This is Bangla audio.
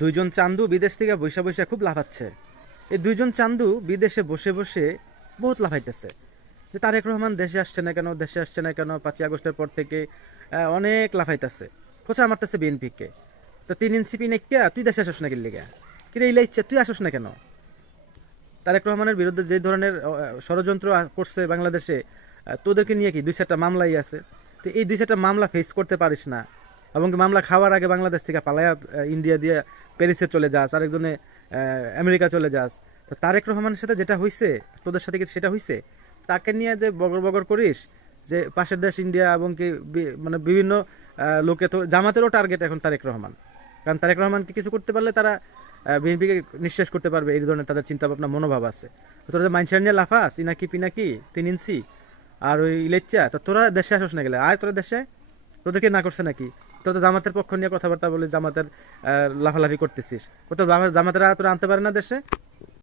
দুইজন চান্দু বিদেশ থেকে বৈশা বৈশা খুব লাফাচ্ছে। এই দুইজন চান্দু বিদেশে বসে বসে বহুত লাফাইতেছে যে তারেক রহমান দেশে আসছে না কেন, দেশে আসছে না কেন। 5ই আগস্টের পর থেকে অনেক লাফাইতেছে, খোঁচা মারতেছে বিএনপিকে। তো 3 ইঞ্চি নেকিয়া তুই দেশে আসস না কিল্লিগা, কিরে ইলা ইচ্ছা তুই আসস না কেন? তারেক রহমানের বিরুদ্ধে যে ধরনের ষড়যন্ত্র করছে বাংলাদেশে, তোদেরকে নিয়ে কি 2-4টা মামলাই আছে। তো এই 2-4টা মামলা ফেস করতে পারিস না, এবং কি মামলা খাওয়ার আগে বাংলাদেশ থেকে পালায়া ইন্ডিয়া দিয়ে প্যারিসে চলে যাস, আরেকজনে আমেরিকা চলে যাস। তো তারেক রহমানের সাথে যেটা হইছে, তোদের সাথে কি সেটা হইছে? তাকে নিয়ে যে বগর বগর করিস যে পাশের দেশ ইন্ডিয়া, এবং কি মানে বিভিন্ন লোকে, তো জামাতেরও টার্গেট এখন তারেক রহমান। কারণ তারেক রহমানকে কিছু করতে পারলে তারা বিএনপিকে নিঃশেষ করতে পারবে, এই ধরনের তাদের চিন্তা ভাবনা মনোভাব আছে। তো তোরা মাইনসার নিয়ে লাফাস ইনাকি পিনাকি 3 ইঞ্চি আর ওই ইলেচ্চা, তো তোরা দেশে আসস না গেলে আয়, তোরা দেশে তোদেরকে না করছে নাকি? তোরা তো জামাতের পক্ষ নিয়ে কথাবার্তা বলে জামাতের লাফালাফি করতেছিস, ও তো জামাতেরা তোরা আনতে পারে না দেশে।